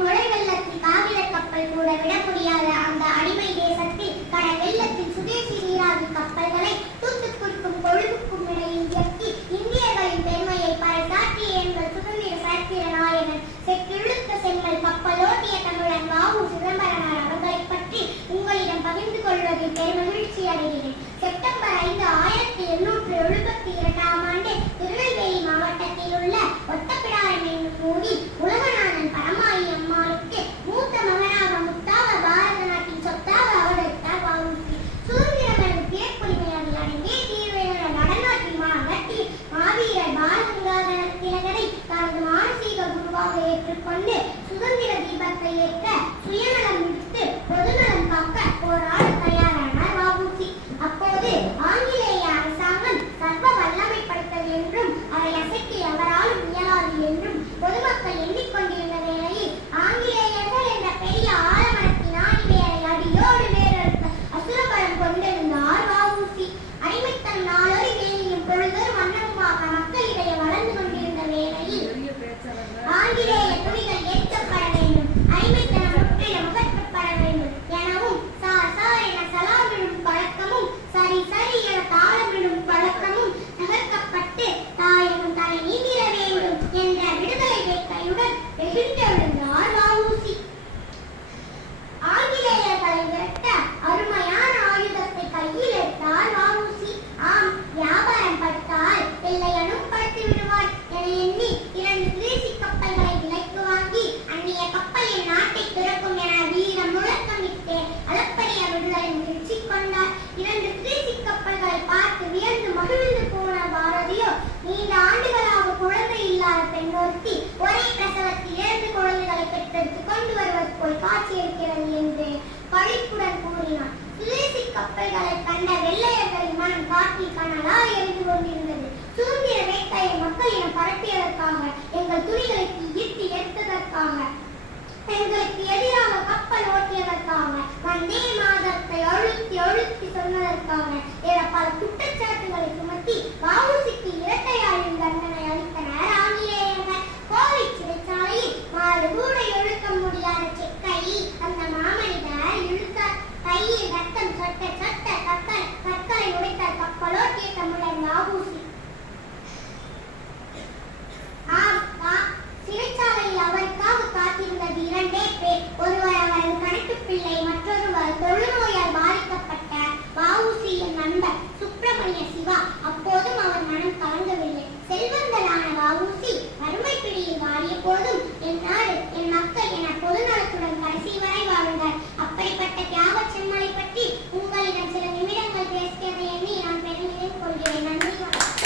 மழை வெள்ளத்தில் காகித கப்பல் கூட விடக்கூடிய குருவாக ஏற்றுக்கொண்டு எண்ணி இரண்டு கப்பல்களை விலைக்கு வாங்கி அந்நிய கப்பல் என் நாட்டை என வீர முழக்கமிட்டு அளப்பரிய விடுதலை முயற்சி கொண்டார். இரண்டு கப்பல்களை பார்த்து வியந்து மகிழ்ந்து போன பாரதியோ நீண்ட ஆண்டுகளாக குழந்தை இல்லாத பெண் ஒருத்தி ஒரே பிரசவத்தில் இரண்டு குழந்தைகளை பெற்றெடுத்து கொண்டு வருவது போல் காட்சியளிக்கிறது என்று பழிப்புடன் கூறினார் சுதேசி கப்பல்களை கண்ட வெள்ளையர்களின் மனம் காட்டில் கனலா எரிந்து கொண்டிருந்தது. சுதந்திர சூரியன் பரப்பியதற்காக எங்கள் துணிகளுக்கு ஈர்த்தி எடுத்ததற்காக எங்களுக்கு எதிராக கப்பல் ஓட்டியதற்காக வந்தே மாதத்தை அழுத்தி அழுத்தி சொன்னதற்காக என பல குற்றச்சாட்டுகளை சுமத்தி வாவுசிக்கு இரட்டையாளின் தண்டனை அளித்தனர் ஆங்கிலேயர்கள் கோவை சிறைச்சாலையில் மாறு கூடையோ 也希望